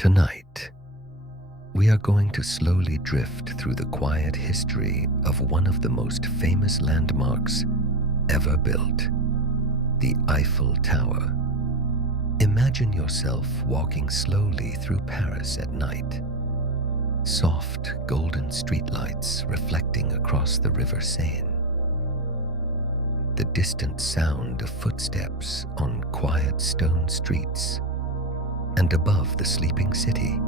Tonight, we are going to slowly drift through the quiet history of one of the most famous landmarks ever built, the Eiffel Tower. Imagine yourself walking slowly through Paris at night. Soft, golden streetlights reflecting across the River Seine. The distant sound of footsteps on quiet stone streets. And above the sleeping city,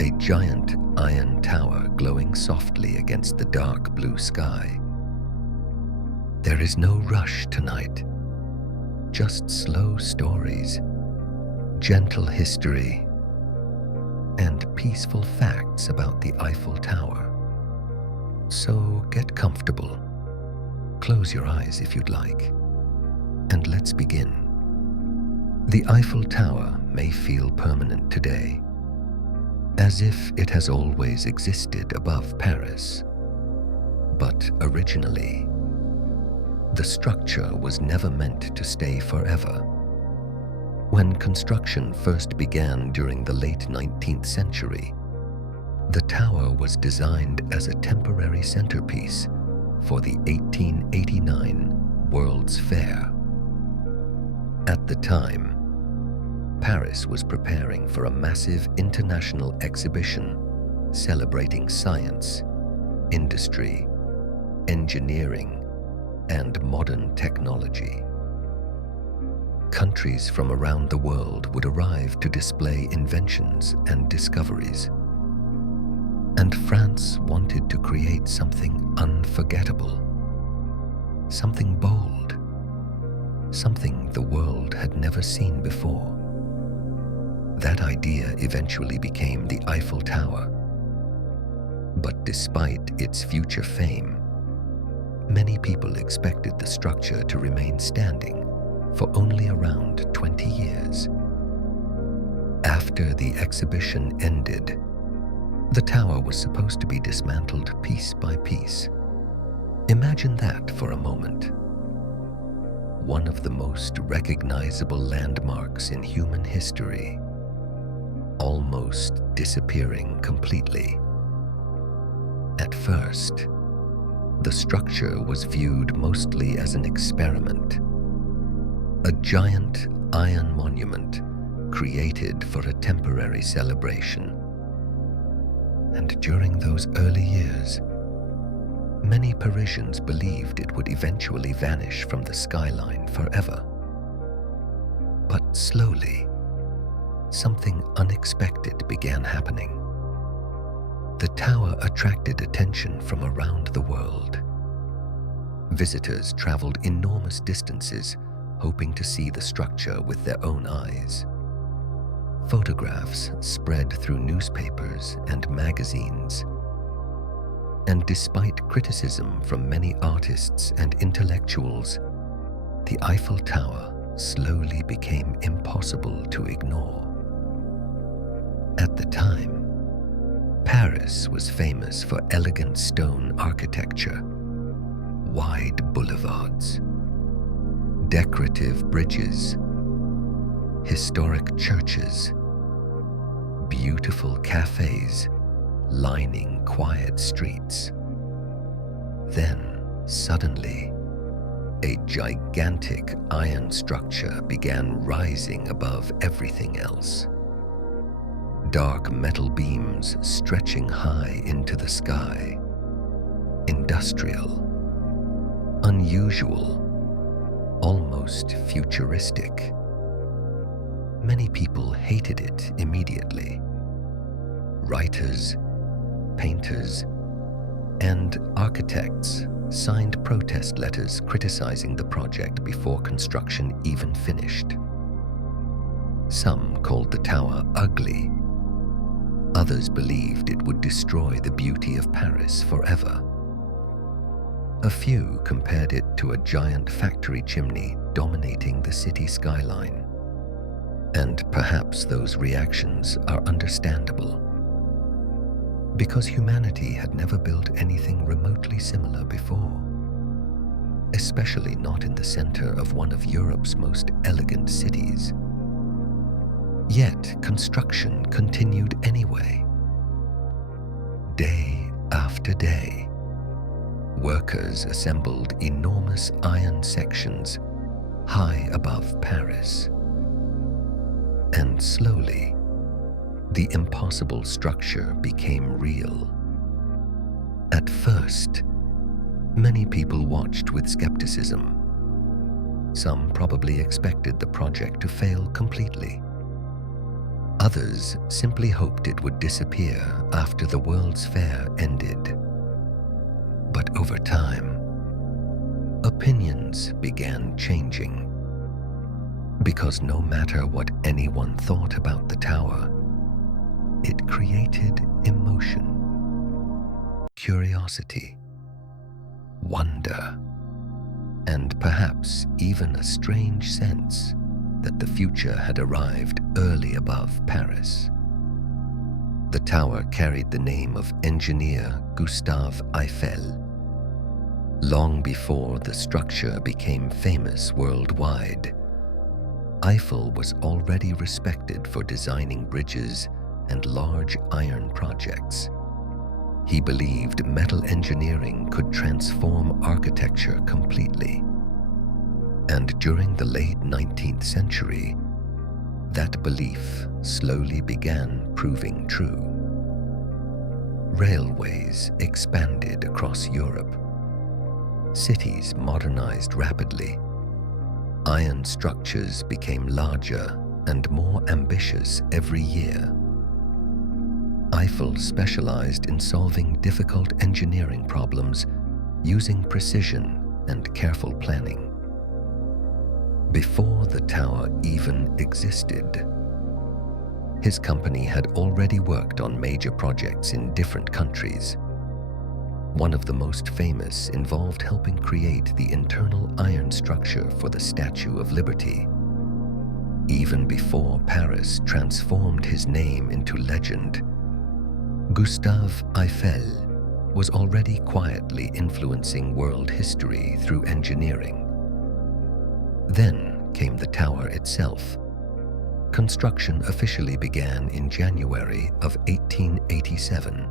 a giant iron tower glowing softly against the dark blue sky. There is no rush tonight, just slow stories, gentle history, and peaceful facts about the Eiffel Tower. So get comfortable, close your eyes if you'd like, and let's begin. The Eiffel Tower may feel permanent today, as if it has always existed above Paris. But originally, the structure was never meant to stay forever. When construction first began during the late 19th century, the tower was designed as a temporary centerpiece for the 1889 World's Fair. At the time, Paris was preparing for a massive international exhibition celebrating science, industry, engineering, and modern technology. Countries from around the world would arrive to display inventions and discoveries. And France wanted to create something unforgettable, something bold, something the world had never seen before. That idea eventually became the Eiffel Tower. But despite its future fame, many people expected the structure to remain standing for only around 20 years. After the exhibition ended, the tower was supposed to be dismantled piece by piece. Imagine that for a moment. One of the most recognizable landmarks in human history, almost disappearing completely. At first, the structure was viewed mostly as an experiment, a giant iron monument created for a temporary celebration. And during those early years, many Parisians believed it would eventually vanish from the skyline forever. But slowly, something unexpected began happening. The tower attracted attention from around the world. Visitors traveled enormous distances, hoping to see the structure with their own eyes. Photographs spread through newspapers and magazines. And despite criticism from many artists and intellectuals, the Eiffel Tower slowly became impossible to ignore. At the time, Paris was famous for elegant stone architecture, wide boulevards, decorative bridges, historic churches, beautiful cafes lining quiet streets. Then, suddenly, a gigantic iron structure began rising above everything else. Dark metal beams stretching high into the sky. Industrial, unusual, almost futuristic. Many people hated it immediately. Writers, painters, and architects signed protest letters criticizing the project before construction even finished. Some called the tower ugly. Others believed it would destroy the beauty of Paris forever. A few compared it to a giant factory chimney dominating the city skyline. And perhaps those reactions are understandable, because humanity had never built anything remotely similar before, especially not in the center of one of Europe's most elegant cities. Yet construction continued anyway. Day after day, workers assembled enormous iron sections high above Paris. And slowly, the impossible structure became real. At first, many people watched with skepticism. Some probably expected the project to fail completely. Others simply hoped it would disappear after the World's Fair ended. But over time, opinions began changing. Because no matter what anyone thought about the tower, it created emotion, curiosity, wonder, and perhaps even a strange sense that the future had arrived early above Paris. The tower carried the name of engineer Gustave Eiffel. Long before the structure became famous worldwide, Eiffel was already respected for designing bridges and large iron projects. He believed metal engineering could transform architecture completely. And during the late 19th century, that belief slowly began proving true. Railways expanded across Europe. Cities modernized rapidly. Iron structures became larger and more ambitious every year. Eiffel specialized in solving difficult engineering problems using precision and careful planning. Before the tower even existed, his company had already worked on major projects in different countries. One of the most famous involved helping create the internal iron structure for the Statue of Liberty. Even before Paris transformed his name into legend, Gustave Eiffel was already quietly influencing world history through engineering. Then came the tower itself. Construction officially began in January of 1887.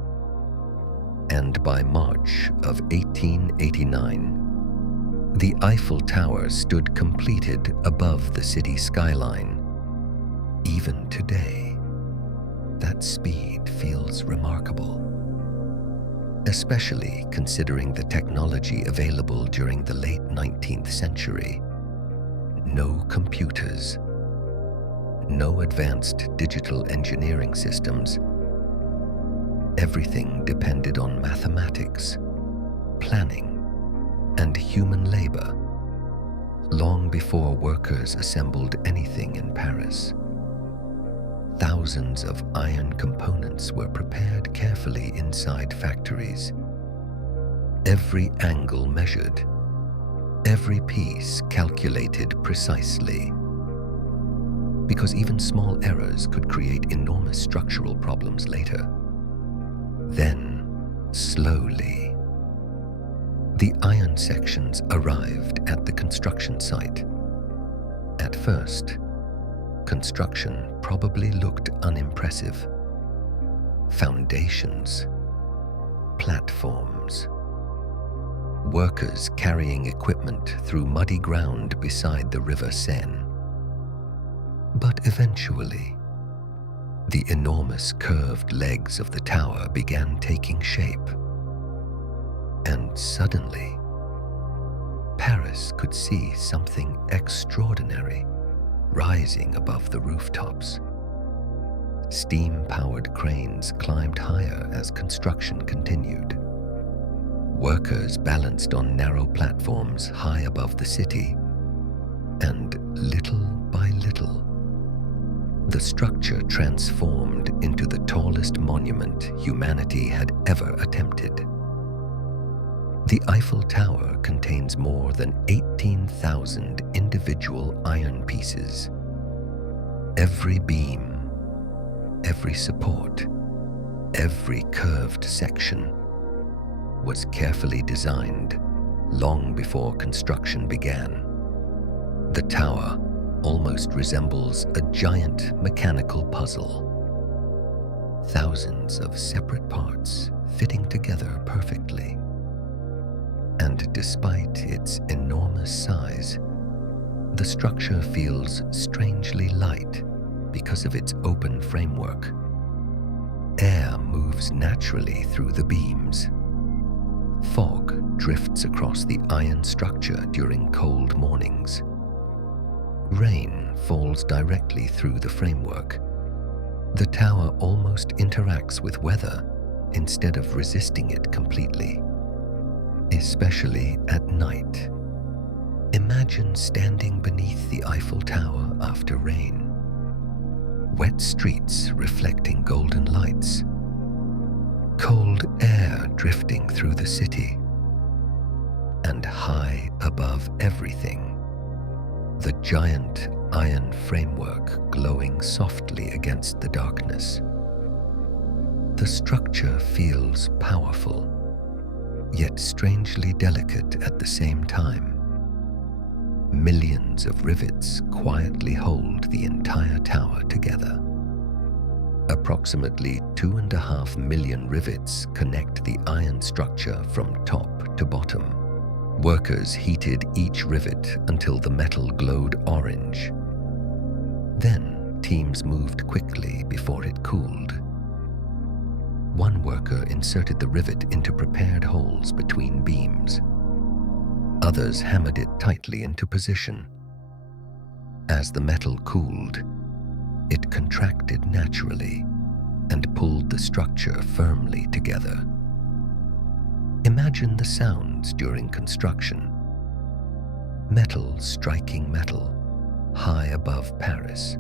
And by March of 1889, the Eiffel Tower stood completed above the city skyline. Even today, that speed feels remarkable, especially considering the technology available during the late 19th century. No computers, no advanced digital engineering systems. Everything depended on mathematics, planning, and human labor, long before workers assembled anything in Paris. Thousands of iron components were prepared carefully inside factories. Every angle measured, every piece calculated precisely. Because even small errors could create enormous structural problems later. Then, slowly, the iron sections arrived at the construction site. At first, construction probably looked unimpressive. Foundations, platforms, workers carrying equipment through muddy ground beside the river Seine. But eventually, the enormous curved legs of the tower began taking shape. And suddenly, Paris could see something extraordinary rising above the rooftops. Steam-powered cranes climbed higher as construction continued. Workers balanced on narrow platforms high above the city, and little by little, the structure transformed into the tallest monument humanity had ever attempted. The Eiffel Tower contains more than 18,000 individual iron pieces. Every beam, every support, every curved section was carefully designed long before construction began. The tower, almost resembles a giant mechanical puzzle. Thousands of separate parts fitting together perfectly. And despite its enormous size, the structure feels strangely light because of its open framework. Air moves naturally through the beams. Fog drifts across the iron structure during cold mornings. Rain falls directly through the framework. The tower almost interacts with weather instead of resisting it completely, especially at night. Imagine standing beneath the Eiffel Tower after rain. Wet streets reflecting golden lights. Cold air drifting through the city. And high above everything, the giant iron framework glowing softly against the darkness. The structure feels powerful, yet strangely delicate at the same time. Millions of rivets quietly hold the entire tower together. Approximately 2.5 million rivets connect the iron structure from top to bottom. Workers heated each rivet until the metal glowed orange. Then teams moved quickly before it cooled. One worker inserted the rivet into prepared holes between beams. Others hammered it tightly into position. As the metal cooled, it contracted naturally and pulled the structure firmly together. Imagine the sounds during construction. Metal striking metal high above Paris.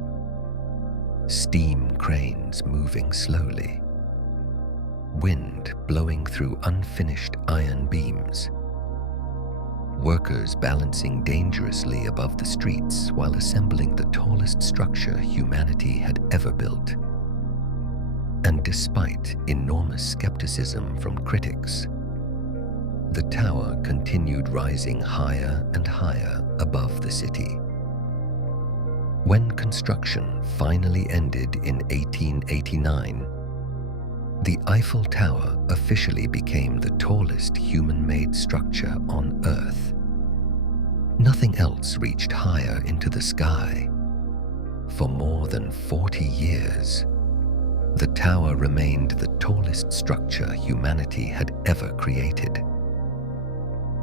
Steam cranes moving slowly. Wind blowing through unfinished iron beams. Workers balancing dangerously above the streets while assembling the tallest structure humanity had ever built. And despite enormous skepticism from critics, the tower continued rising higher and higher above the city. When construction finally ended in 1889, the Eiffel Tower officially became the tallest human-made structure on Earth. Nothing else reached higher into the sky. For more than 40 years, the tower remained the tallest structure humanity had ever created.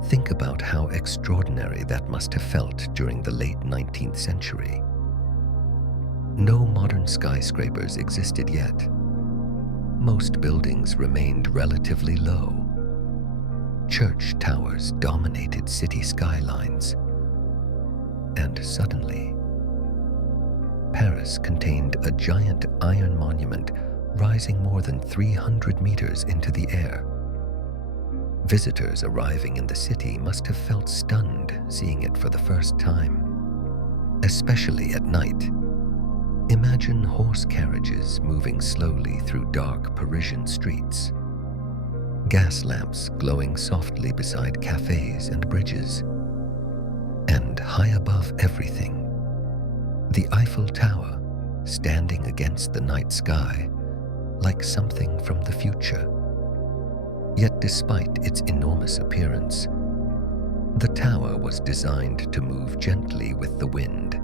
Think about how extraordinary that must have felt during the late 19th century. No modern skyscrapers existed yet. Most buildings remained relatively low. Church towers dominated city skylines. And suddenly, Paris contained a giant iron monument rising more than 300 meters into the air. Visitors arriving in the city must have felt stunned seeing it for the first time, especially at night. Imagine horse carriages moving slowly through dark Parisian streets, gas lamps glowing softly beside cafes and bridges, and high above everything, the Eiffel Tower standing against the night sky like something from the future. Yet despite its enormous appearance, the tower was designed to move gently with the wind.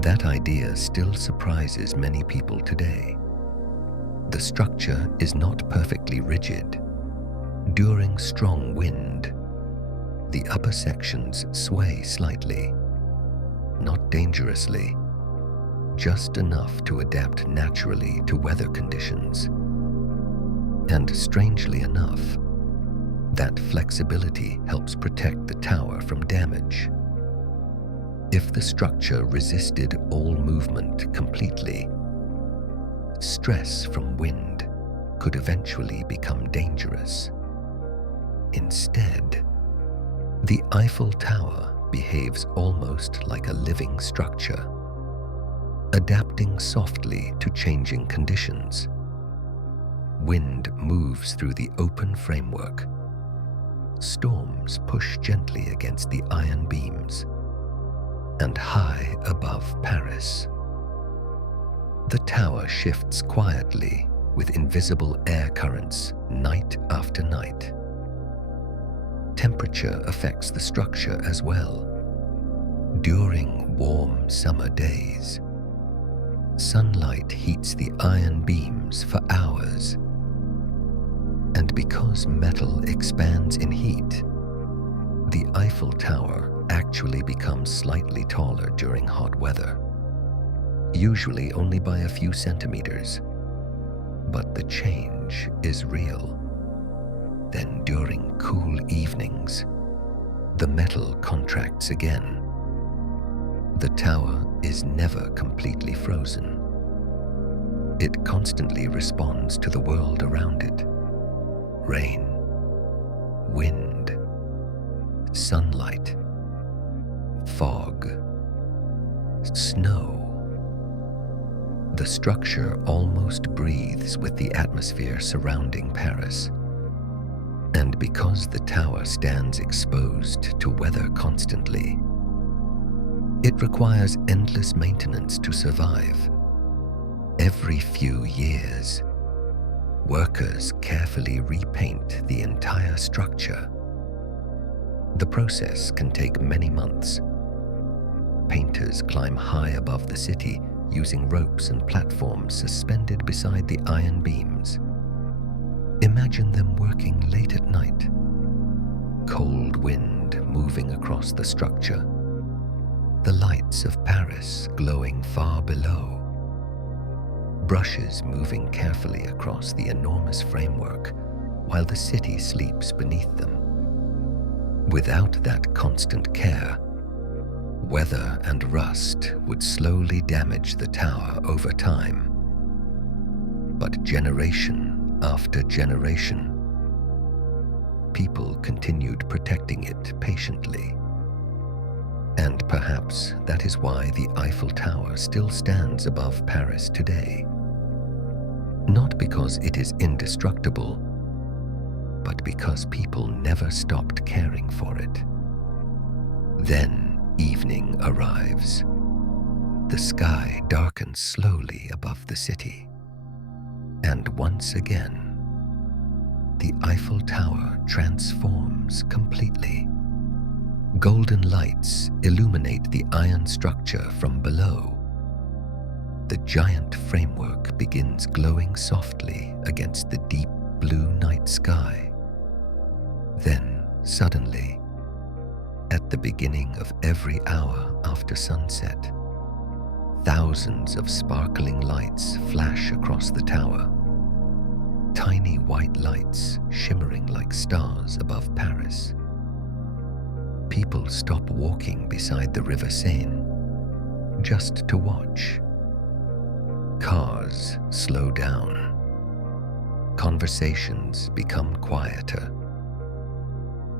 That idea still surprises many people today. The structure is not perfectly rigid. During strong wind, the upper sections sway slightly, not dangerously, just enough to adapt naturally to weather conditions. And strangely enough, that flexibility helps protect the tower from damage. If the structure resisted all movement completely, stress from wind could eventually become dangerous. Instead, the Eiffel Tower behaves almost like a living structure, adapting softly to changing conditions. Wind moves through the open framework. Storms push gently against the iron beams. and high above Paris. The tower shifts quietly with invisible air currents night after night. Temperature affects the structure as well. During warm summer days, sunlight heats the iron beams for hours. And because metal expands in heat, the Eiffel Tower actually becomes slightly taller during hot weather, usually only by a few centimeters. But the change is real. Then during cool evenings, the metal contracts again. The tower is never completely frozen. It constantly responds to the world around it. Rain, wind, sunlight, fog, snow. The structure almost breathes with the atmosphere surrounding Paris. And because the tower stands exposed to weather constantly, it requires endless maintenance to survive. Every few years, workers carefully repaint the entire structure. The process can take many months. Painters climb high above the city using ropes and platforms suspended beside the iron beams. Imagine them working late at night. Cold wind moving across the structure. The lights of Paris glowing far below. Brushes moving carefully across the enormous framework while the city sleeps beneath them. Without that constant care, weather and rust would slowly damage the tower over time. But generation after generation, people continued protecting it patiently. And perhaps that is why the Eiffel Tower still stands above Paris today. Not because it is indestructible, but because people never stopped caring for it. Then evening arrives. The sky darkens slowly above the city. And once again, the Eiffel Tower transforms completely. Golden lights illuminate the iron structure from below. The giant framework begins glowing softly against the deep blue night sky. Then, suddenly, at the beginning of every hour after sunset, thousands of sparkling lights flash across the tower. Tiny white lights shimmering like stars above Paris. People stop walking beside the River Seine just to watch. Cars slow down. Conversations become quieter.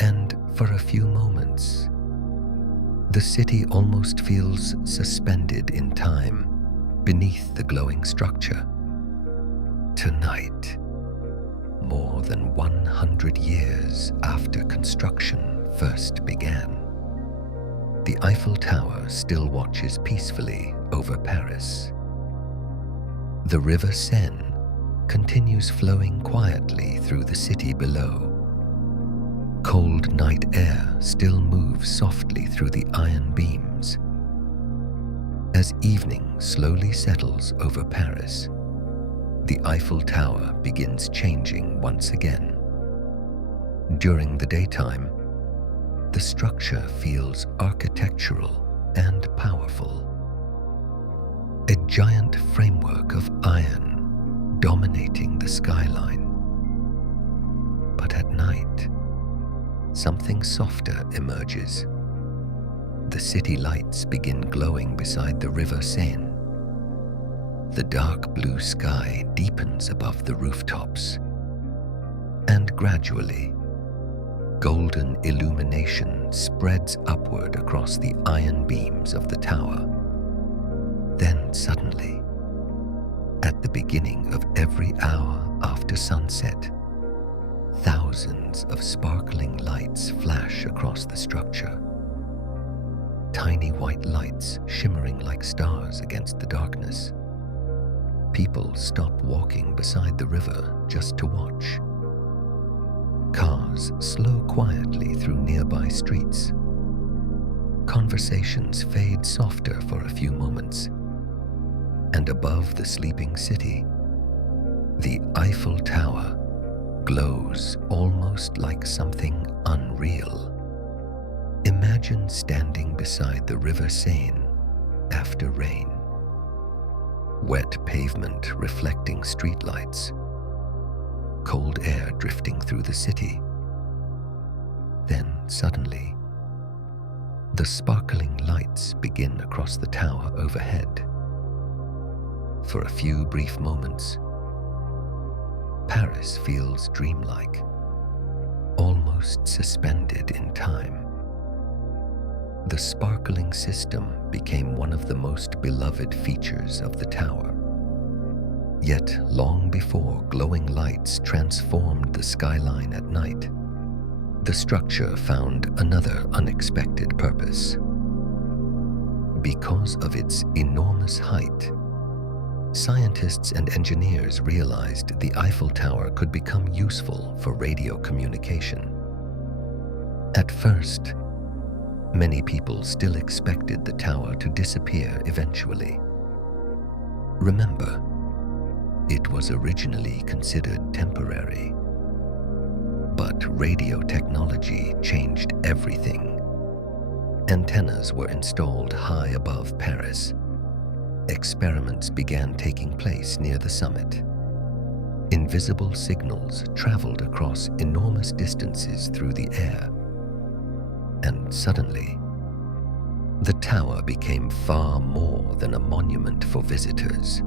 And for a few moments, the city almost feels suspended in time beneath the glowing structure. Tonight, more than 100 years after construction first began, the Eiffel Tower still watches peacefully over Paris. The River Seine continues flowing quietly through the city below. Cold night air still moves softly through the iron beams. As evening slowly settles over Paris, the Eiffel Tower begins changing once again. During the daytime, the structure feels architectural and powerful. A giant framework of iron dominating the skyline. But at night, something softer emerges. The city lights begin glowing beside the River Seine. The dark blue sky deepens above the rooftops, and gradually, golden illumination spreads upward across the iron beams of the tower. Then suddenly, at the beginning of every hour after sunset, thousands of sparkling lights flash across the structure. tiny white lights shimmering like stars against the darkness. People stop walking beside the river just to watch. Cars slow quietly through nearby streets. Conversations fade softer for a few moments. And above the sleeping city, the Eiffel Tower glows almost like something unreal. Imagine standing beside the River Seine after rain. Wet pavement reflecting streetlights, cold air drifting through the city. Then suddenly, the sparkling lights begin across the tower overhead. For a few brief moments, Paris feels dreamlike, almost suspended in time. The sparkling system became one of the most beloved features of the tower. Yet, long before glowing lights transformed the skyline at night, the structure found another unexpected purpose. Because of its enormous height, scientists and engineers realized the Eiffel Tower could become useful for radio communication. At first, many people still expected the tower to disappear eventually. Remember, it was originally considered temporary. But radio technology changed everything. Antennas were installed high above Paris. Experiments began taking place near the summit. Invisible signals traveled across enormous distances through the air. And suddenly, the tower became far more than a monument for visitors.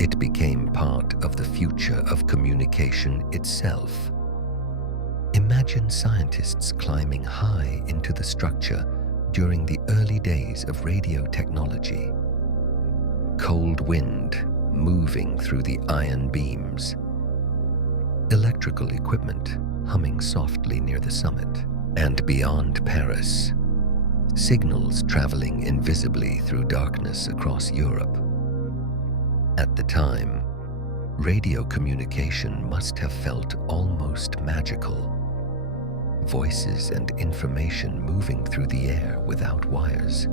It became part of the future of communication itself. Imagine scientists climbing high into the structure during the early days of radio technology. Cold wind moving through the iron beams. Electrical equipment humming softly near the summit. And beyond Paris, signals traveling invisibly through darkness across Europe. At the time, radio communication must have felt almost magical. Voices and information moving through the air without wires.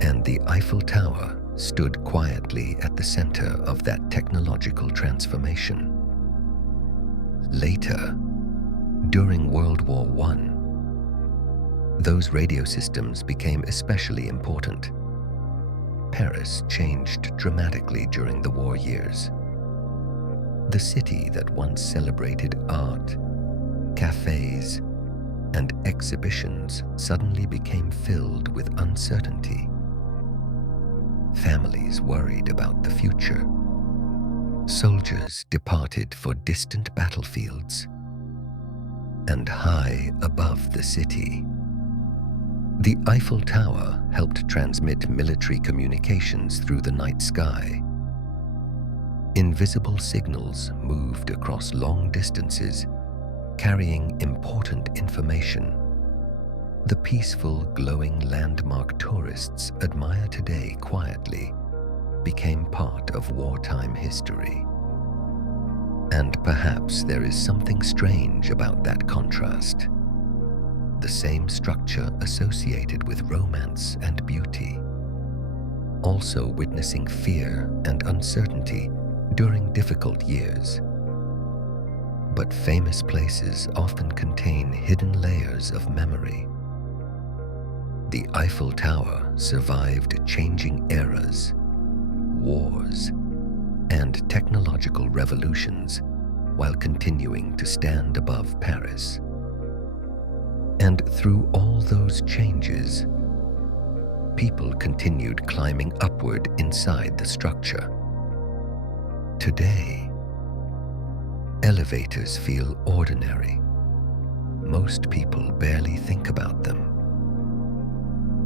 And the Eiffel Tower stood quietly at the center of that technological transformation. Later, during World War I, those radio systems became especially important. Paris changed dramatically during the war years. The city that once celebrated art, cafes, and exhibitions suddenly became filled with uncertainty. Families worried about the future. Soldiers departed for distant battlefields. And high above the city, the Eiffel Tower helped transmit military communications through the night sky. Invisible signals moved across long distances, carrying important information. The peaceful, glowing landmark tourists admire today quietly became part of wartime history. And perhaps there is something strange about that contrast. The same structure associated with romance and beauty, also witnessing fear and uncertainty during difficult years. But famous places often contain hidden layers of memory. The Eiffel Tower survived changing eras, wars, and technological revolutions while continuing to stand above Paris. And through all those changes, people continued climbing upward inside the structure. Today, elevators feel ordinary. Most people barely think about them.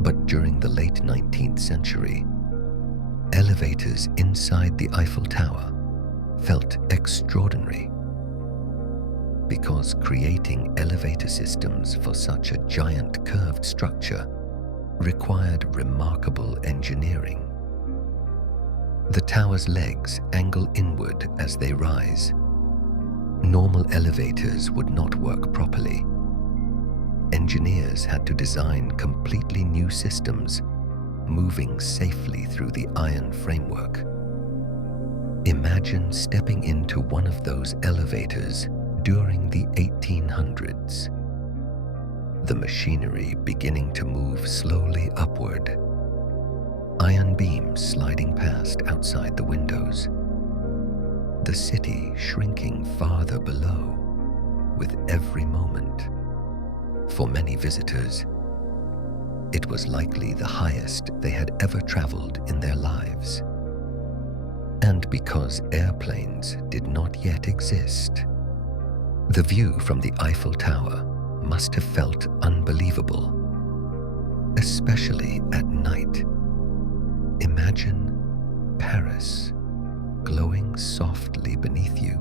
But during the late 19th century, elevators inside the Eiffel Tower felt extraordinary because creating elevator systems for such a giant curved structure required remarkable engineering. The tower's legs angle inward as they rise. Normal elevators would not work properly. Engineers had to design completely new systems, moving safely through the iron framework. Imagine stepping into one of those elevators during the 1800s. The machinery beginning to move slowly upward, iron beams sliding past outside the windows, the city shrinking farther below with every moment. For many visitors, it was likely the highest they had ever traveled in their lives. And because airplanes did not yet exist, the view from the Eiffel Tower must have felt unbelievable, especially at night. Imagine Paris glowing softly beneath you,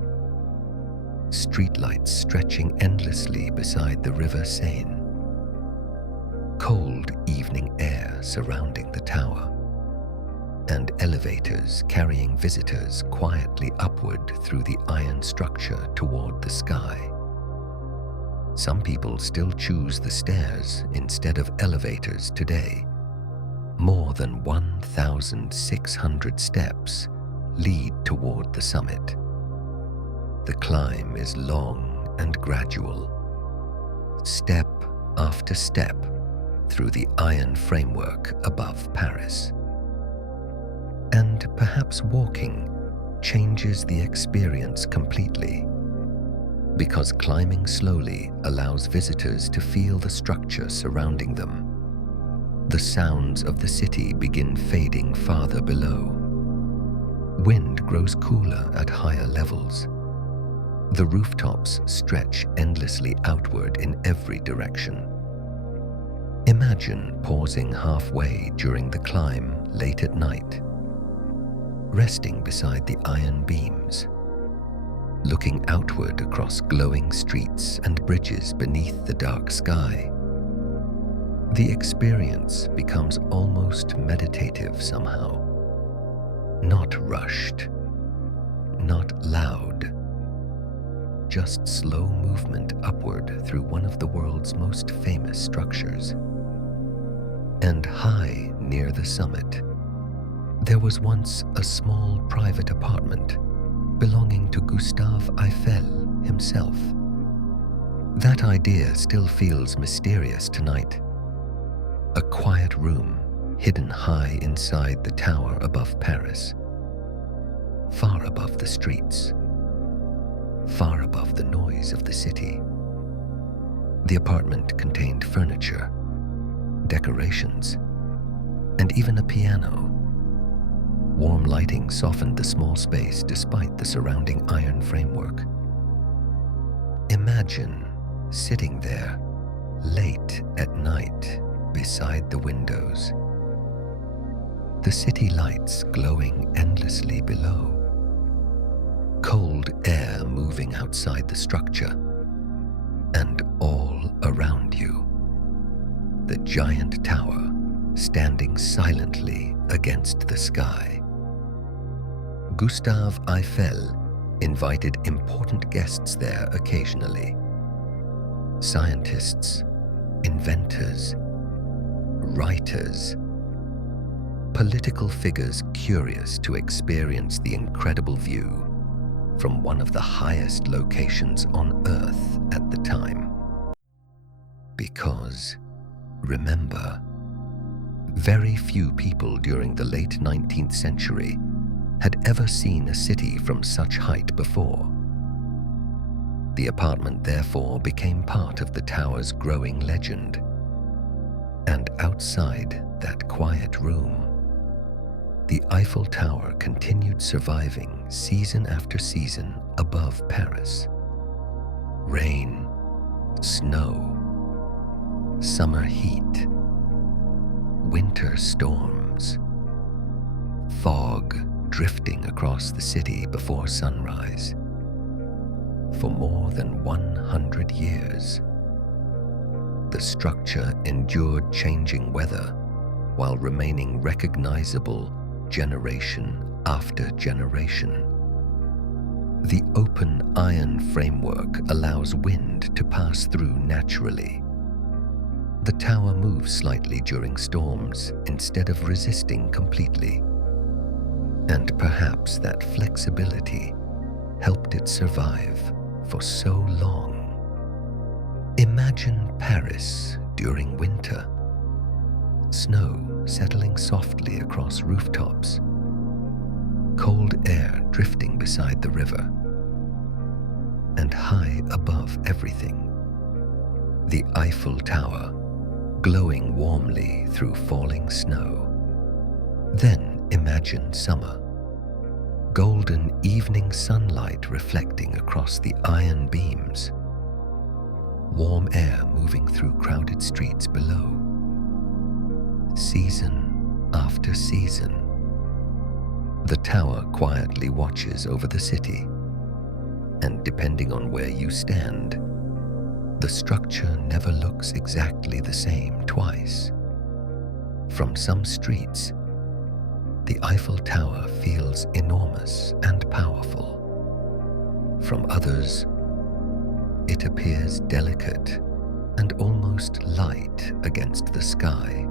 streetlights stretching endlessly beside the River Seine, cold evening air surrounding the tower, and elevators carrying visitors quietly upward through the iron structure toward the sky. Some people still choose the stairs instead of elevators today. More than 1,600 steps lead toward the summit. The climb is long and gradual, step after step through the iron framework above Paris. And perhaps walking changes the experience completely, because climbing slowly allows visitors to feel the structure surrounding them. The sounds of the city begin fading farther below. Wind grows cooler at higher levels. The rooftops stretch endlessly outward in every direction. Imagine pausing halfway during the climb late at night, resting beside the iron beams, looking outward across glowing streets and bridges beneath the dark sky. The experience becomes almost meditative somehow. Not rushed, not loud, just slow movement upward through one of the world's most famous structures. And high near the summit, there was once a small private apartment belonging to Gustave Eiffel himself. That idea still feels mysterious tonight. A quiet room hidden high inside the tower above Paris, far above the streets, far above the noise of the city. The apartment contained furniture, decorations, and even a piano. Warm lighting softened the small space despite the surrounding iron framework. Imagine sitting there late at night beside the windows, the city lights glowing endlessly below, cold air moving outside the structure, and all around you, the giant tower standing silently against the sky. Gustave Eiffel invited important guests there occasionally. Scientists, inventors, writers, political figures curious to experience the incredible view from one of the highest locations on Earth at the time. Because, remember, very few people during the late 19th century had ever seen a city from such height before. The apartment therefore became part of the tower's growing legend. And outside that quiet room, the Eiffel Tower continued surviving season after season above Paris. Rain, snow, summer heat, winter storms, fog drifting across the city before sunrise. for more than 100 years. The structure endured changing weather while remaining recognizable generation after generation. The open iron framework allows wind to pass through naturally. The tower moves slightly during storms instead of resisting completely. And perhaps that flexibility helped it survive for so long. Imagine Paris during winter. Snow settling softly across rooftops. Cold air drifting beside the river. And high above everything, the Eiffel Tower glowing warmly through falling snow. Then imagine summer. Golden evening sunlight reflecting across the iron beams. Warm air moving through crowded streets below. Season after season, the tower quietly watches over the city, and depending on where you stand, the structure never looks exactly the same twice. From some streets, the Eiffel Tower feels enormous and powerful. From others, it appears delicate and almost light against the sky.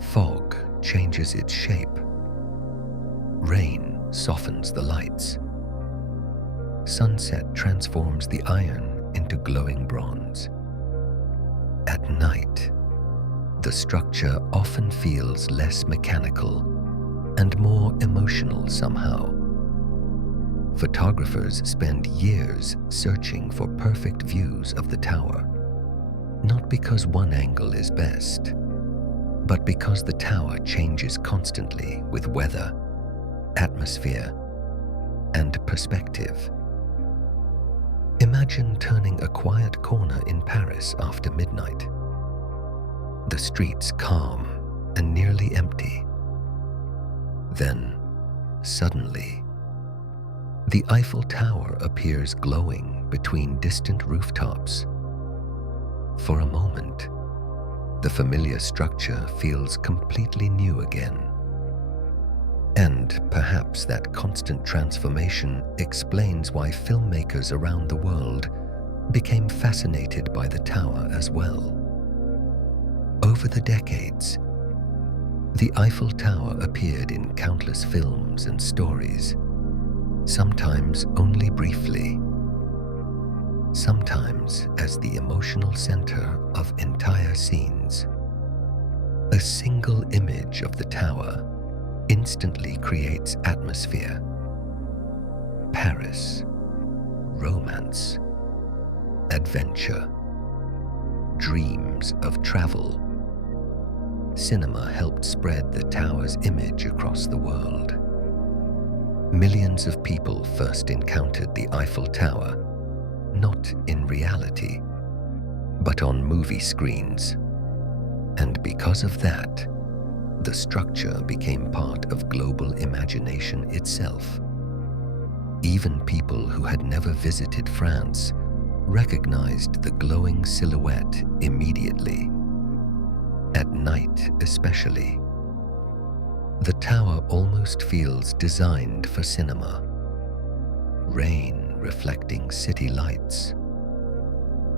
Fog changes its shape. Rain softens the lights. Sunset transforms the iron into glowing bronze. At night, the structure often feels less mechanical and more emotional somehow. Photographers spend years searching for perfect views of the tower, not because one angle is best, but because the tower changes constantly with weather, atmosphere, and perspective. Imagine turning a quiet corner in Paris after midnight. The streets calm and nearly empty. Then, suddenly, the Eiffel Tower appears glowing between distant rooftops. For a moment, the familiar structure feels completely new again. And perhaps that constant transformation explains why filmmakers around the world became fascinated by the tower as well. Over the decades, the Eiffel Tower appeared in countless films and stories, sometimes only briefly, sometimes as the emotional center of entire scenes. A single image of the tower instantly creates atmosphere. Paris, romance, adventure, dreams of travel. Cinema helped spread the tower's image across the world. Millions of people first encountered the Eiffel Tower, not in reality, but on movie screens. And because of that, the structure became part of global imagination itself. Even people who had never visited France recognized the glowing silhouette immediately. At night especially, the tower almost feels designed for cinema. Rain reflecting city lights,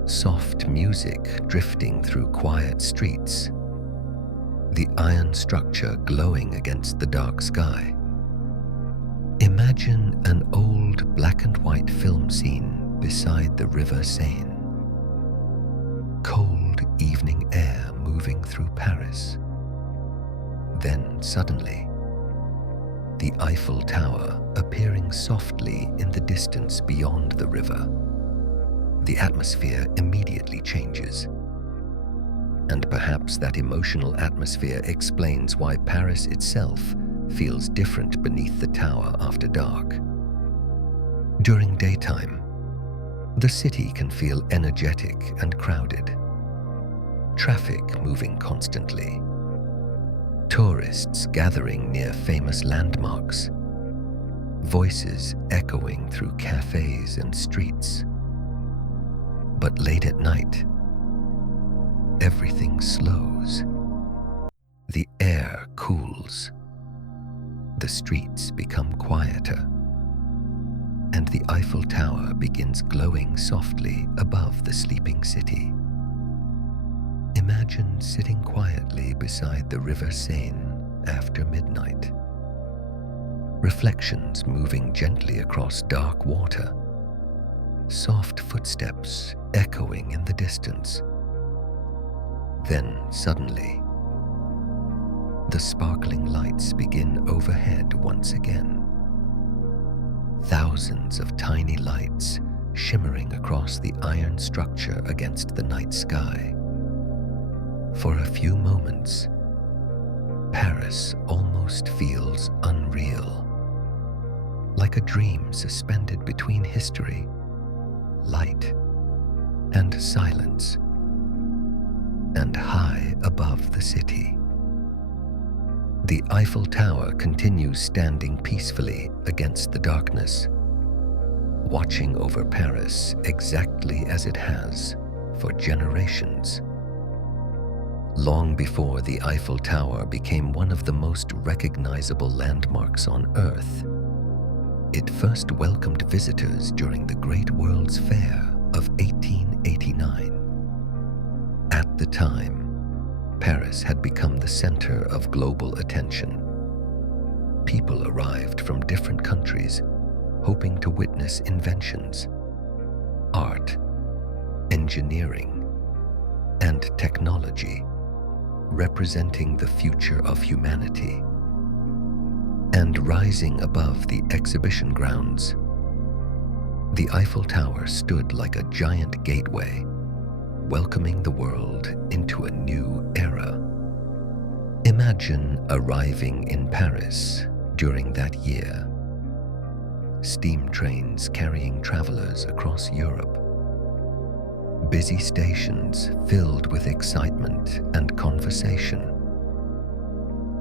soft music drifting through quiet streets, the iron structure glowing against the dark sky. Imagine an old black and white film scene beside the River Seine. Cold evening air moving through Paris. Then suddenly, the Eiffel Tower appearing softly in the distance beyond the river. The atmosphere immediately changes. And perhaps that emotional atmosphere explains why Paris itself feels different beneath the tower after dark. During daytime, the city can feel energetic and crowded. Traffic moving constantly. Tourists gathering near famous landmarks. voices echoing through cafes and streets. But late at night, everything slows. The air cools. The streets become quieter, and the Eiffel Tower begins glowing softly above the sleeping city. Imagine sitting quietly beside the River Seine after midnight. Reflections moving gently across dark water, soft footsteps echoing in the distance. Then suddenly, the sparkling lights begin overhead once again. Thousands of tiny lights shimmering across the iron structure against the night sky. For a few moments, Paris almost feels unreal, like a dream suspended between history, light, and silence, and high above the city. The Eiffel Tower continues standing peacefully against the darkness, watching over Paris exactly as it has for generations. Long before the Eiffel Tower became one of the most recognizable landmarks on Earth, it first welcomed visitors during the Great World's Fair of 1889. At the time, Paris had become the center of global attention. People arrived from different countries, hoping to witness inventions, art, engineering, and technology, representing the future of humanity. And rising above the exhibition grounds, the Eiffel Tower stood like a giant gateway, welcoming the world into a new era. Imagine arriving in Paris during that year. Steam trains carrying travelers across Europe. Busy stations filled with excitement and conversation.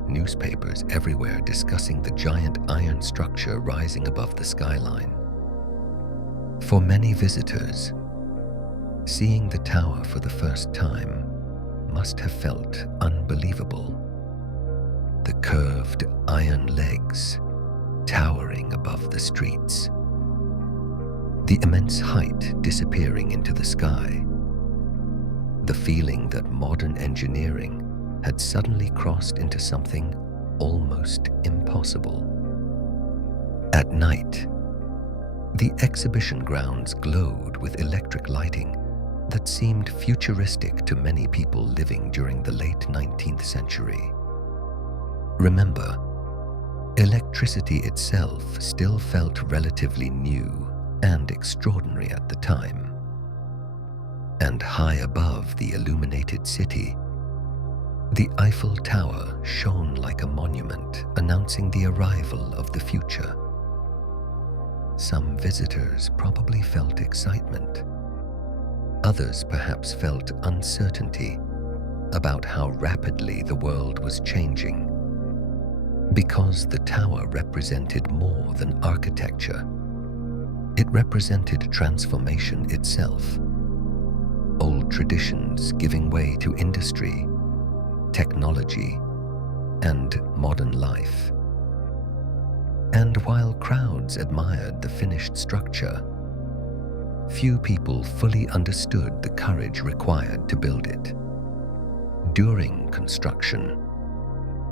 Newspapers everywhere discussing the giant iron structure rising above the skyline. For many visitors, seeing the tower for the first time must have felt unbelievable. The curved iron legs towering above the streets. The immense height disappearing into the sky. The feeling that modern engineering had suddenly crossed into something almost impossible. At night, the exhibition grounds glowed with electric lighting that seemed futuristic to many people living during the late 19th century. Remember, electricity itself still felt relatively new and extraordinary at the time. And high above the illuminated city, the Eiffel Tower shone like a monument announcing the arrival of the future. Some visitors probably felt excitement. Others perhaps felt uncertainty about how rapidly the world was changing. Because the tower represented more than architecture. It represented transformation itself. Old traditions giving way to industry, technology, and modern life. And while crowds admired the finished structure, few people fully understood the courage required to build it. During construction,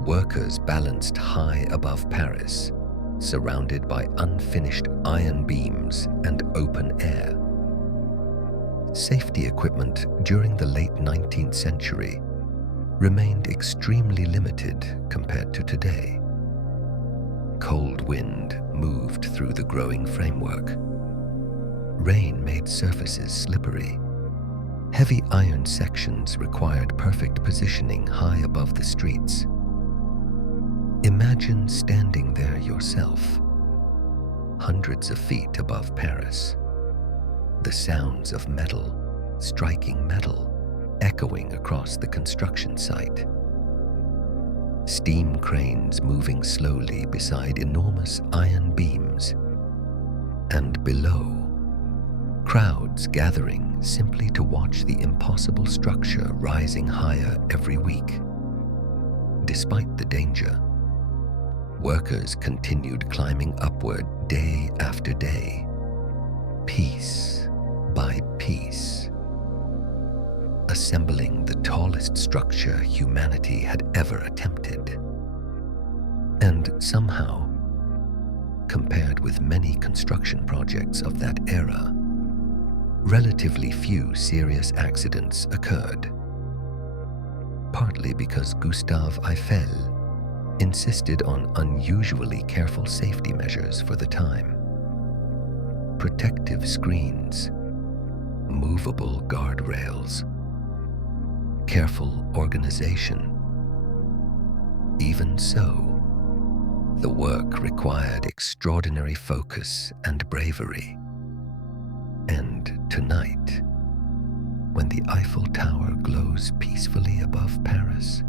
workers balanced high above Paris, surrounded by unfinished iron beams and open air. Safety equipment during the late 19th century remained extremely limited compared to today. Cold wind moved through the growing framework. Rain made surfaces slippery. Heavy iron sections required perfect positioning high above the streets. Imagine standing there yourself, hundreds of feet above Paris. The sounds of metal striking metal echoing across the construction site. steam cranes moving slowly beside enormous iron beams, and below, crowds gathering simply to watch the impossible structure rising higher every week. Despite the danger, workers continued climbing upward day after day, piece by piece, assembling the tallest structure humanity had ever attempted. And somehow, compared with many construction projects of that era, relatively few serious accidents occurred, partly because Gustave Eiffel insisted on unusually careful safety measures for the time. Protective screens, movable guardrails, careful organization. Even so, the work required extraordinary focus and bravery. And tonight, when the Eiffel Tower glows peacefully above Paris,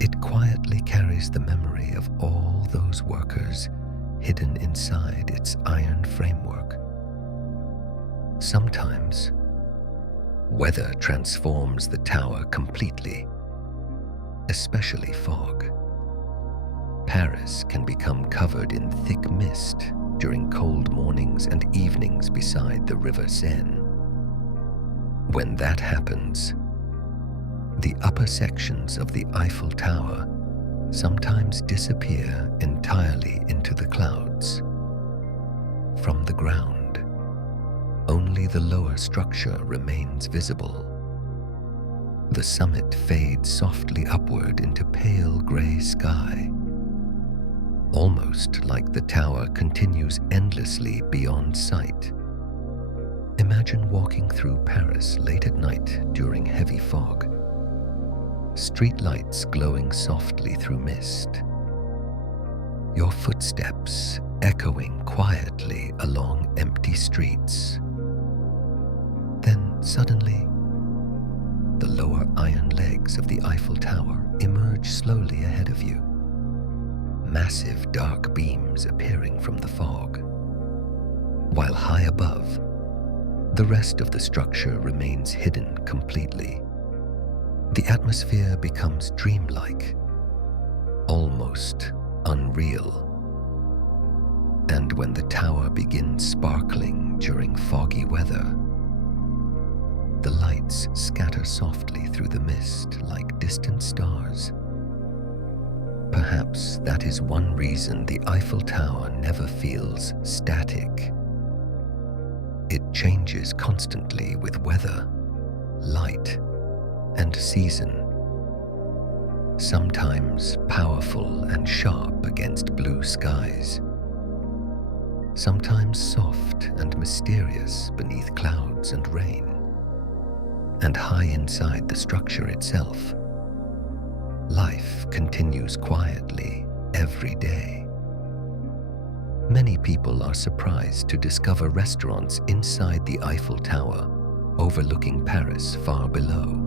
it quietly carries the memory of all those workers hidden inside its iron framework. Sometimes, weather transforms the tower completely, especially fog. Paris can become covered in thick mist during cold mornings and evenings beside the River Seine. When that happens, the upper sections of the Eiffel Tower sometimes disappear entirely into the clouds. From the ground, only the lower structure remains visible. The summit fades softly upward into pale gray sky, almost like the tower continues endlessly beyond sight. Imagine walking through Paris late at night during heavy fog. Street lights glowing softly through mist. Your footsteps echoing quietly along empty streets. Then suddenly, the lower iron legs of the Eiffel Tower emerge slowly ahead of you. Massive dark beams appearing from the fog. While high above, the rest of the structure remains hidden completely. The atmosphere becomes dreamlike, almost unreal. And when the tower begins sparkling during foggy weather, the lights scatter softly through the mist like distant stars. Perhaps that is one reason the Eiffel Tower never feels static. It changes constantly with weather, light, and season. Sometimes powerful and sharp against blue skies. Sometimes soft and mysterious beneath clouds and rain. And high inside the structure itself, life continues quietly every day. Many people are surprised to discover restaurants inside the Eiffel Tower, overlooking Paris far below.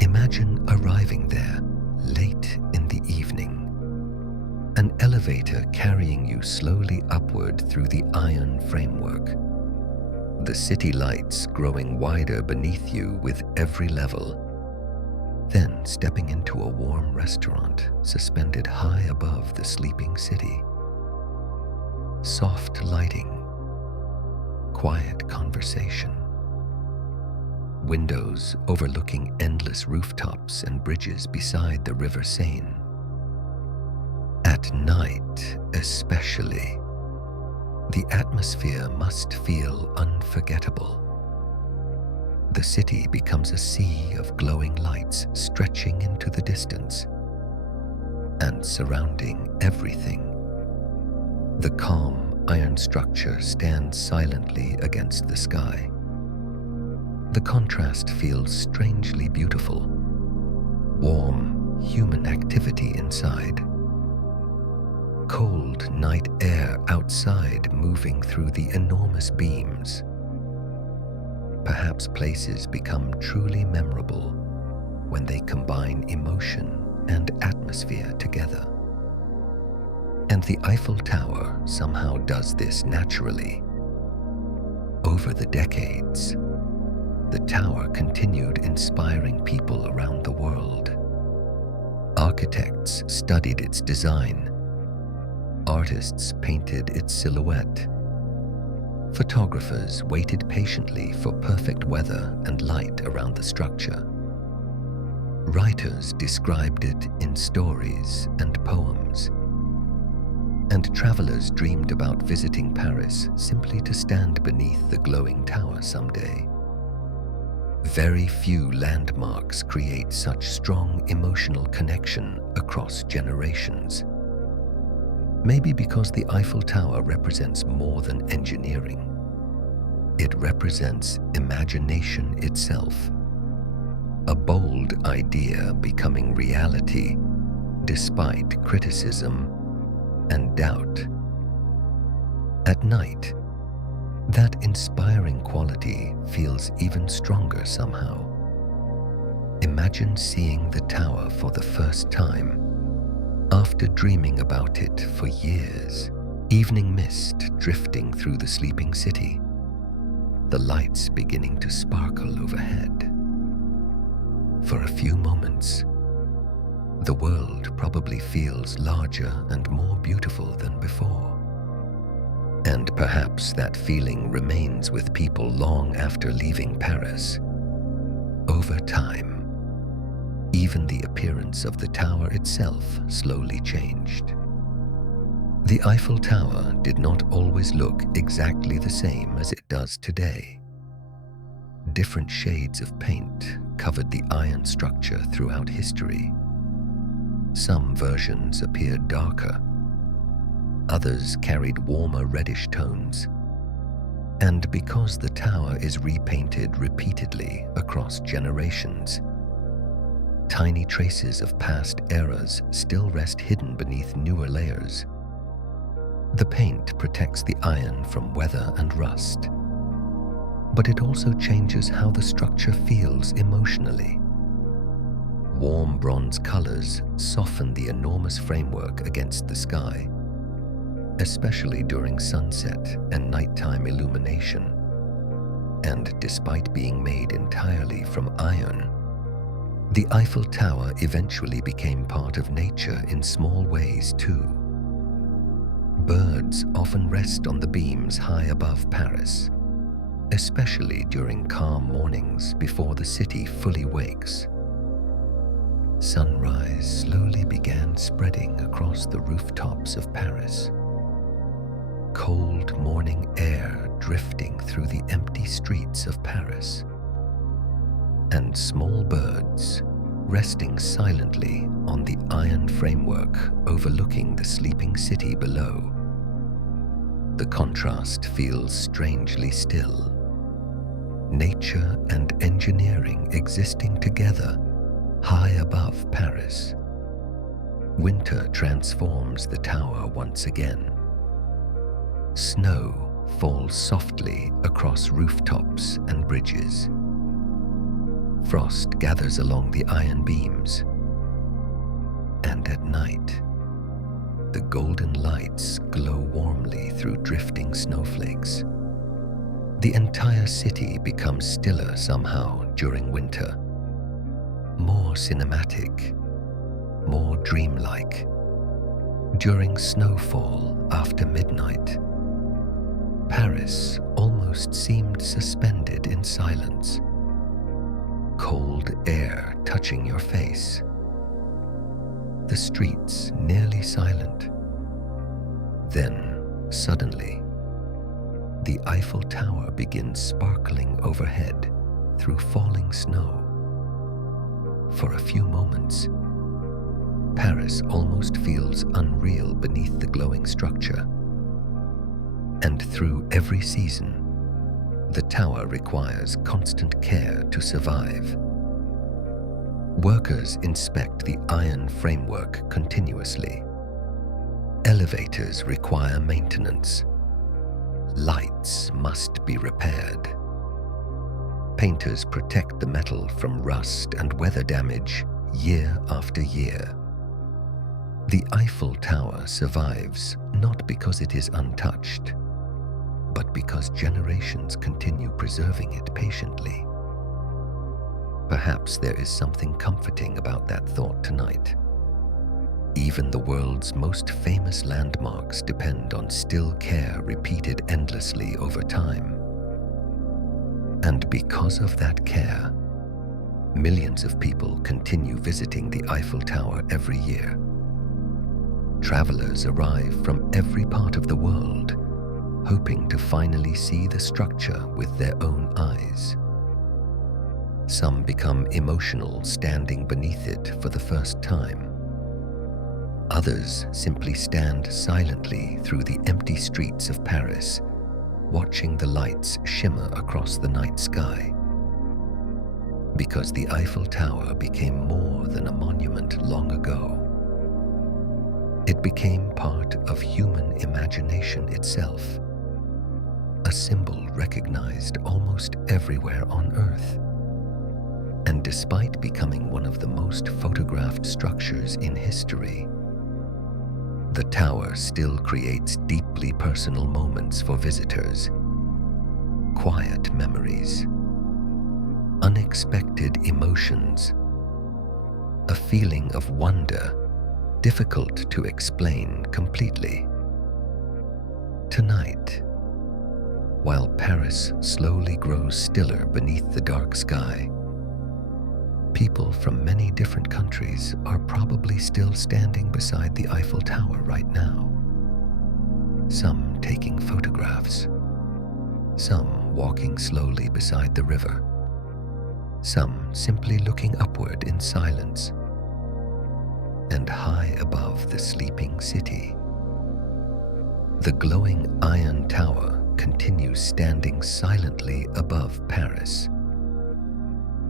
Imagine arriving there late in the evening. An elevator carrying you slowly upward through the iron framework. The city lights growing wider beneath you with every level. Then stepping into a warm restaurant suspended high above the sleeping city. Soft lighting, quiet conversation. Windows overlooking endless rooftops and bridges beside the River Seine. At night, especially, the atmosphere must feel unforgettable. The city becomes a sea of glowing lights stretching into the distance and surrounding everything. The calm iron structure stands silently against the sky. The contrast feels strangely beautiful. Warm, human activity inside. Cold night air outside moving through the enormous beams. Perhaps places become truly memorable when they combine emotion and atmosphere together. And the Eiffel Tower somehow does this naturally. Over the decades, the tower continued inspiring people around the world. Architects studied its design. Artists painted its silhouette. Photographers waited patiently for perfect weather and light around the structure. Writers described it in stories and poems. And travelers dreamed about visiting Paris simply to stand beneath the glowing tower someday. Very few landmarks create such strong emotional connection across generations. Maybe because the Eiffel Tower represents more than engineering. It represents imagination itself. A bold idea becoming reality despite criticism and doubt. At night, that inspiring quality feels even stronger somehow. Imagine seeing the tower for the first time after dreaming about it for years. Evening mist drifting through the sleeping city. The lights beginning to sparkle overhead. For a few moments, the world probably feels larger and more beautiful than before. And perhaps that feeling remains with people long after leaving Paris. Over time, even the appearance of the tower itself slowly changed. The Eiffel Tower did not always look exactly the same as it does today. Different shades of paint covered the iron structure throughout history. Some versions appeared darker. Others carried warmer reddish tones. And because the tower is repainted repeatedly across generations, tiny traces of past eras still rest hidden beneath newer layers. The paint protects the iron from weather and rust, but it also changes how the structure feels emotionally. Warm bronze colors soften the enormous framework against the sky, especially during sunset and nighttime illumination. And despite being made entirely from iron, the Eiffel Tower eventually became part of nature in small ways too. Birds often rest on the beams high above Paris, especially during calm mornings before the city fully wakes. Sunrise slowly began spreading across the rooftops of Paris. Cold morning air drifting through the empty streets of Paris. And small birds resting silently on the iron framework overlooking the sleeping city below. The contrast feels strangely still. Nature and engineering existing together high above Paris. Winter transforms the tower once again. Snow falls softly across rooftops and bridges. Frost gathers along the iron beams. And at night, the golden lights glow warmly through drifting snowflakes. The entire city becomes stiller somehow during winter. More cinematic, more dreamlike. During snowfall after midnight, Paris almost seemed suspended in silence. Cold air touching your face. The streets nearly silent. Then, suddenly, the Eiffel Tower begins sparkling overhead through falling snow. For a few moments, Paris almost feels unreal beneath the glowing structure. And through every season, the tower requires constant care to survive. Workers inspect the iron framework continuously. Elevators require maintenance. Lights must be repaired. Painters protect the metal from rust and weather damage year after year. The Eiffel Tower survives not because it is untouched, but because generations continue preserving it patiently. Perhaps there is something comforting about that thought tonight. Even the world's most famous landmarks depend on still care repeated endlessly over time. And because of that care, millions of people continue visiting the Eiffel Tower every year. Travelers arrive from every part of the world, hoping to finally see the structure with their own eyes. Some become emotional standing beneath it for the first time. Others simply stand silently through the empty streets of Paris, watching the lights shimmer across the night sky. Because the Eiffel Tower became more than a monument long ago. It became part of human imagination itself, a symbol recognized almost everywhere on Earth. And despite becoming one of the most photographed structures in history, the tower still creates deeply personal moments for visitors, quiet memories, unexpected emotions, a feeling of wonder difficult to explain completely. Tonight, while Paris slowly grows stiller beneath the dark sky, people from many different countries are probably still standing beside the Eiffel Tower right now. Some taking photographs, some walking slowly beside the river, some simply looking upward in silence. And high above the sleeping city, the glowing iron tower continues standing silently above Paris,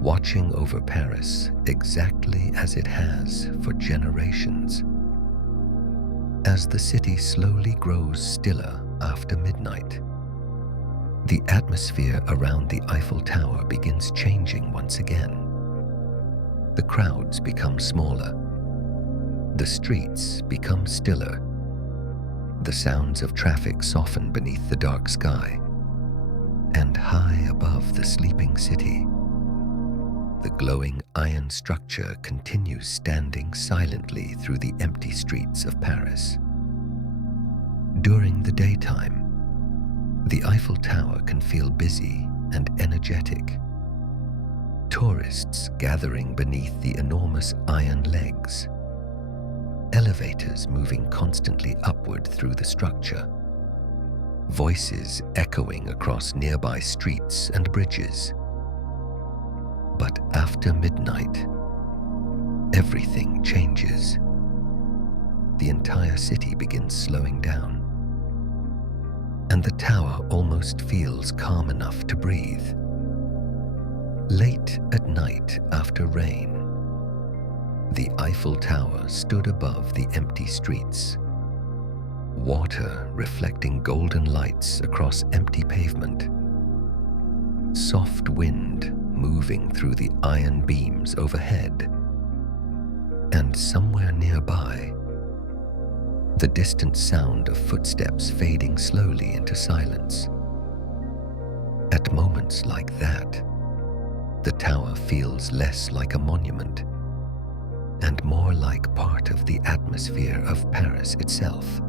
watching over Paris exactly as it has for generations. As the city slowly grows stiller after midnight, the atmosphere around the Eiffel Tower begins changing once again. The crowds become smaller. The streets become stiller. The sounds of traffic soften beneath the dark sky. And high above the sleeping city, the glowing iron structure continues standing silently through the empty streets of Paris. During the daytime, the Eiffel Tower can feel busy and energetic. Tourists gathering beneath the enormous iron legs, elevators moving constantly upward through the structure, voices echoing across nearby streets and bridges. But after midnight, everything changes. The entire city begins slowing down, and the tower almost feels calm enough to breathe. Late at night after rain, the Eiffel Tower stood above the empty streets, water reflecting golden lights across empty pavement, soft wind moving through the iron beams overhead, and somewhere nearby, the distant sound of footsteps fading slowly into silence. At moments like that, the tower feels less like a monument and more like part of the atmosphere of Paris itself,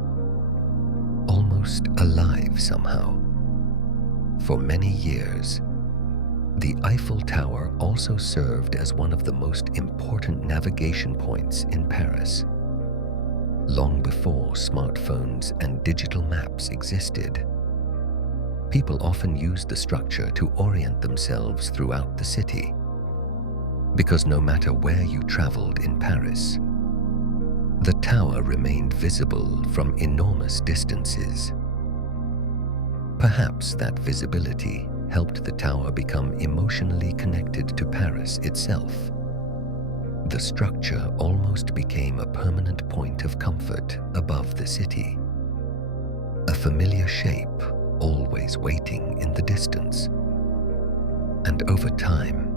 almost alive somehow. For many years, the Eiffel Tower also served as one of the most important navigation points in Paris. Long before smartphones and digital maps existed, people often used the structure to orient themselves throughout the city. Because no matter where you traveled in Paris, the tower remained visible from enormous distances. Perhaps that visibility helped the tower become emotionally connected to Paris itself. The structure almost became a permanent point of comfort above the city, a familiar shape always waiting in the distance. And over time,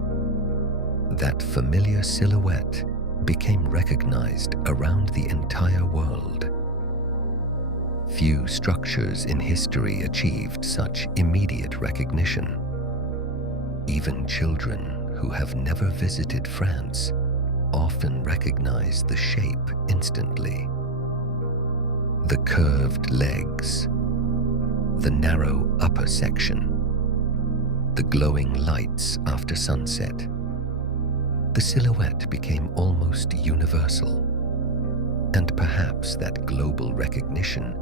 that familiar silhouette became recognized around the entire world. Few structures in history achieved such immediate recognition. Even children who have never visited France often recognize the shape instantly. The curved legs, the narrow upper section, the glowing lights after sunset. The silhouette became almost universal, and perhaps that global recognition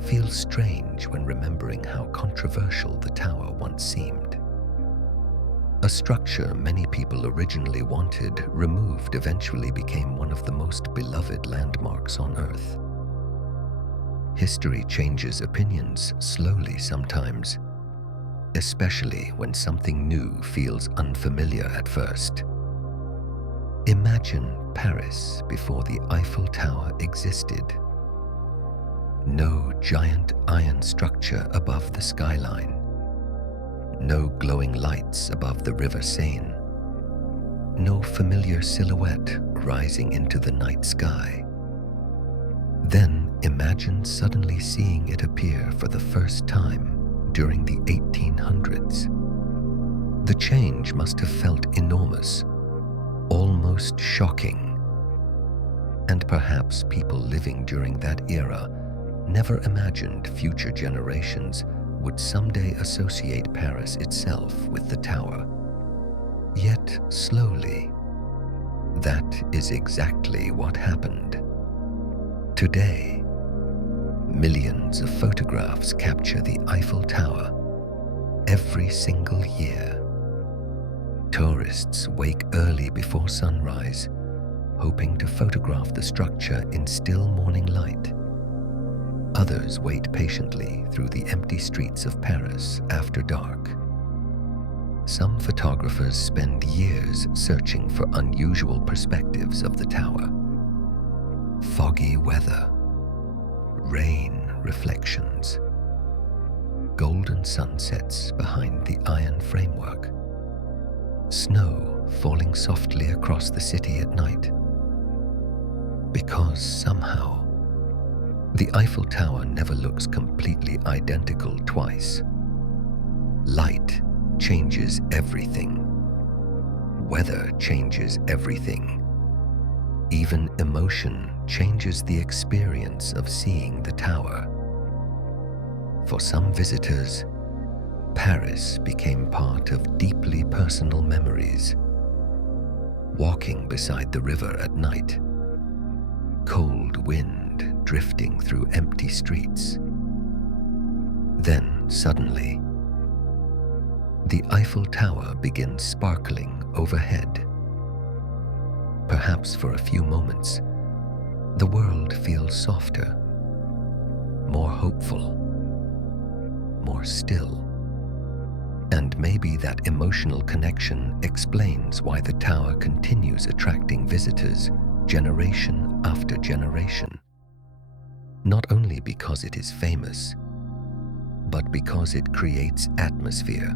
feels strange when remembering how controversial the tower once seemed. A structure many people originally wanted removed eventually became one of the most beloved landmarks on Earth. History changes opinions slowly sometimes, especially when something new feels unfamiliar at first. Imagine Paris before the Eiffel Tower existed. No giant iron structure above the skyline. No glowing lights above the River Seine. No familiar silhouette rising into the night sky. Then imagine suddenly seeing it appear for the first time during the 1800s. The change must have felt enormous, almost shocking. And perhaps people living during that era never imagined future generations would someday associate Paris itself with the tower. Yet slowly, that is exactly what happened. Today, millions of photographs capture the Eiffel Tower every single year. Tourists wake early before sunrise, hoping to photograph the structure in still morning light. Others wait patiently through the empty streets of Paris after dark. Some photographers spend years searching for unusual perspectives of the tower. Foggy weather, rain reflections, golden sunsets behind the iron framework, snow falling softly across the city at night. Because somehow, the Eiffel Tower never looks completely identical twice. Light changes everything. Weather changes everything. Even emotion changes the experience of seeing the tower. For some visitors, Paris became part of deeply personal memories. Walking beside the river at night, cold wind drifting through empty streets. Then suddenly, the Eiffel Tower begins sparkling overhead. Perhaps for a few moments, the world feels softer, more hopeful, more still. And maybe that emotional connection explains why the tower continues attracting visitors generation after generation. Not only because it is famous, but because it creates atmosphere.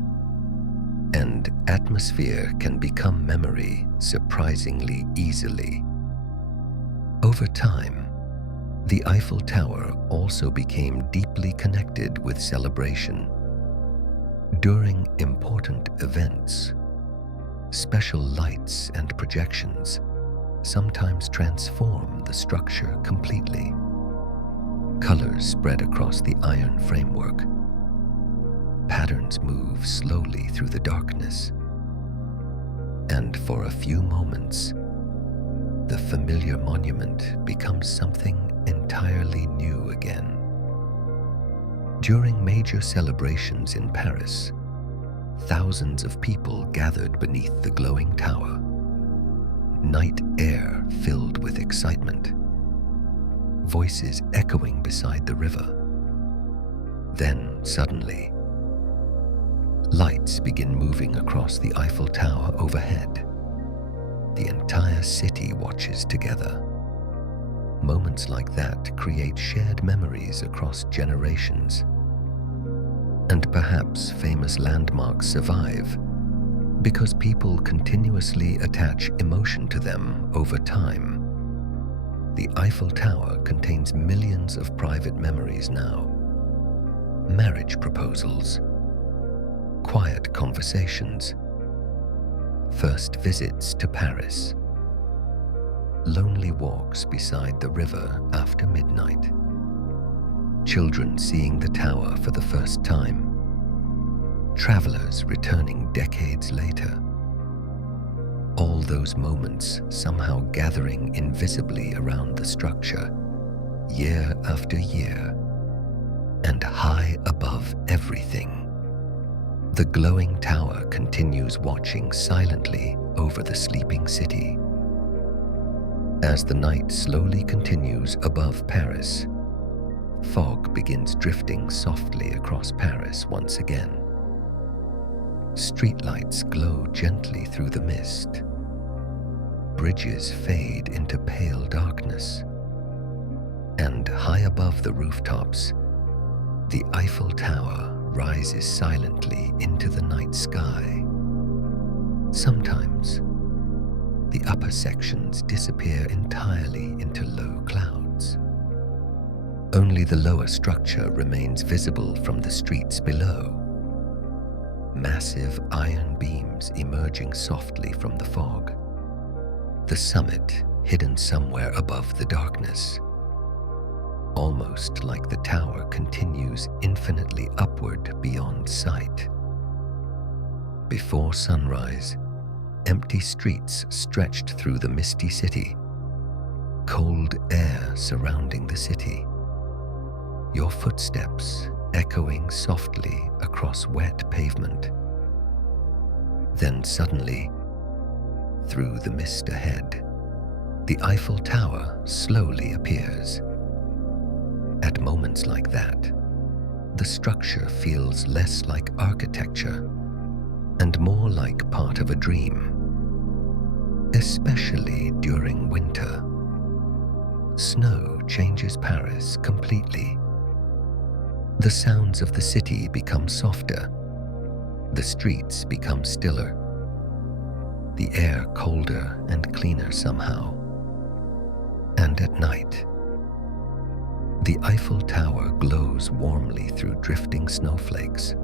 And atmosphere can become memory surprisingly easily. Over time, the Eiffel Tower also became deeply connected with celebration. During important events, special lights and projections sometimes transform the structure completely. Colors spread across the iron framework. Patterns move slowly through the darkness. And for a few moments, the familiar monument becomes something entirely new again. During major celebrations in Paris, thousands of people gathered beneath the glowing tower. Night air filled with excitement. Voices echoing beside the river. Then, suddenly, lights begin moving across the Eiffel Tower overhead. The entire city watches together. Moments like that create shared memories across generations. And perhaps famous landmarks survive because people continuously attach emotion to them over time. The Eiffel Tower contains millions of private memories now. Marriage proposals, quiet conversations, first visits to Paris, lonely walks beside the river after midnight, children seeing the tower for the first time, travelers returning decades later. All those moments somehow gathering invisibly around the structure, year after year, and high above everything. The glowing tower continues watching silently over the sleeping city. As the night slowly continues above Paris, fog begins drifting softly across Paris once again. Streetlights glow gently through the mist. Bridges fade into pale darkness. And high above the rooftops, the Eiffel Tower rises silently into the night sky. Sometimes, the upper sections disappear entirely into low clouds. Only the lower structure remains visible from the streets below. Massive iron beams emerging softly from the fog. The summit hidden somewhere above the darkness. Almost like the tower continues infinitely upward beyond sight. Before sunrise, empty streets stretched through the misty city. Cold air surrounding the city. Your footsteps echoing softly across wet pavement. Then suddenly, through the mist ahead, the Eiffel Tower slowly appears. At moments like that, the structure feels less like architecture and more like part of a dream, especially during winter. Snow changes Paris completely. The sounds of the city become softer. The streets become stiller. The air colder and cleaner somehow. And at night, the Eiffel Tower glows warmly through drifting snowflakes.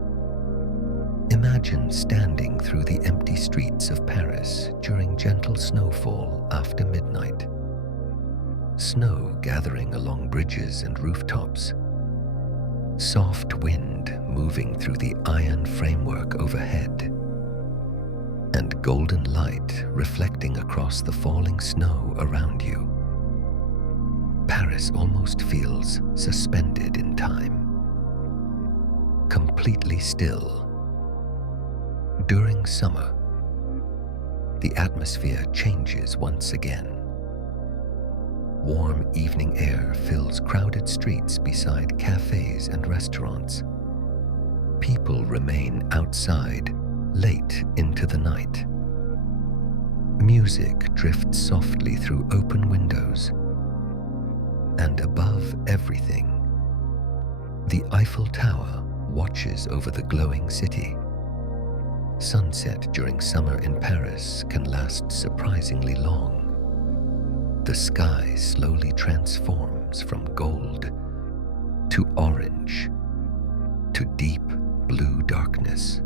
Imagine standing through the empty streets of Paris during gentle snowfall after midnight. Snow gathering along bridges and rooftops. Soft wind moving through the iron framework overhead. And golden light reflecting across the falling snow around you. Paris almost feels suspended in time. Completely still. During summer, the atmosphere changes once again. Warm evening air fills crowded streets beside cafes and restaurants. People remain outside late into the night. Music drifts softly through open windows. And above everything, the Eiffel Tower watches over the glowing city. Sunset during summer in Paris can last surprisingly long. The sky slowly transforms from gold to orange to deep blue darkness.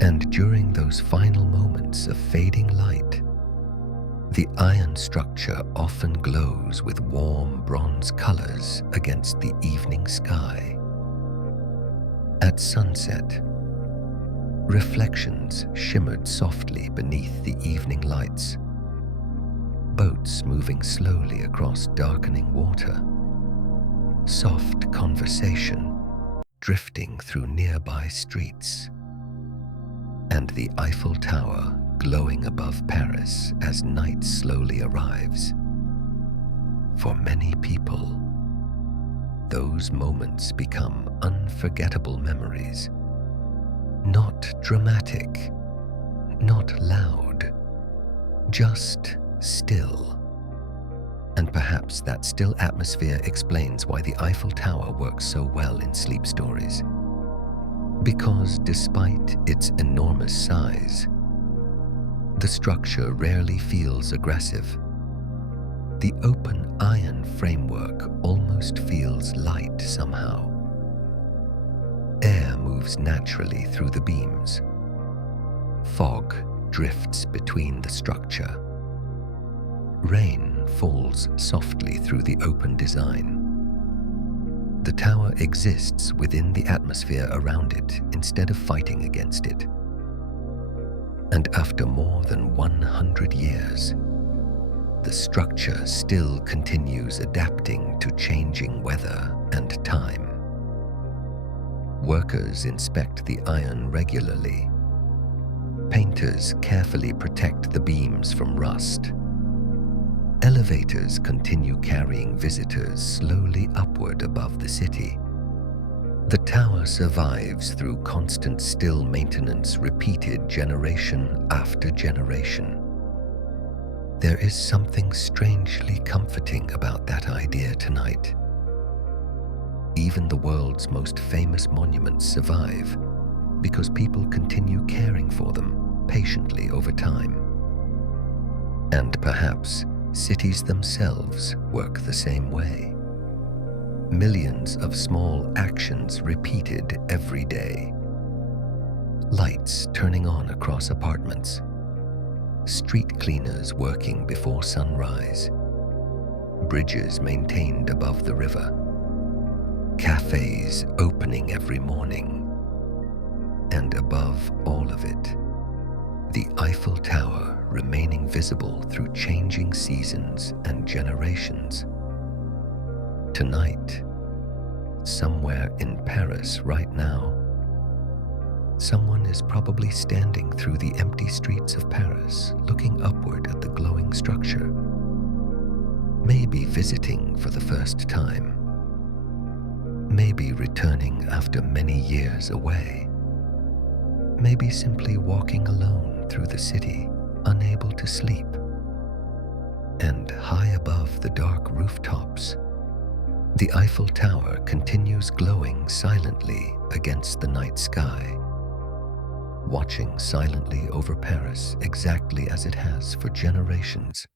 And during those final moments of fading light, the iron structure often glows with warm bronze colors against the evening sky. At sunset, reflections shimmered softly beneath the evening lights. Boats moving slowly across darkening water. Soft conversation drifting through nearby streets. And the Eiffel Tower glowing above Paris as night slowly arrives. For many people, those moments become unforgettable memories. Not dramatic, not loud, just still. And perhaps that still atmosphere explains why the Eiffel Tower works so well in sleep stories. Because despite its enormous size, the structure rarely feels aggressive. The open iron framework almost feels light somehow. Air moves naturally through the beams. Fog drifts between the structure. Rain falls softly through the open design. The tower exists within the atmosphere around it instead of fighting against it. And after more than 100 years, the structure still continues adapting to changing weather and time. Workers inspect the iron regularly. Painters carefully protect the beams from rust. Elevators continue carrying visitors slowly upward above the city. The tower survives through constant still maintenance repeated generation after generation. There is something strangely comforting about that idea tonight. Even the world's most famous monuments survive because people continue caring for them patiently over time. And perhaps cities themselves work the same way. Millions of small actions repeated every day. Lights turning on across apartments. Street cleaners working before sunrise. Bridges maintained above the river. Cafes opening every morning. And above all of it, the Eiffel Tower remaining visible through changing seasons and generations. Tonight, somewhere in Paris right now, someone is probably standing through the empty streets of Paris, looking upward at the glowing structure. Maybe visiting for the first time. Maybe returning after many years away. Maybe simply walking alone through the city, unable to sleep. And high above the dark rooftops, the Eiffel Tower continues glowing silently against the night sky, watching silently over Paris exactly as it has for generations.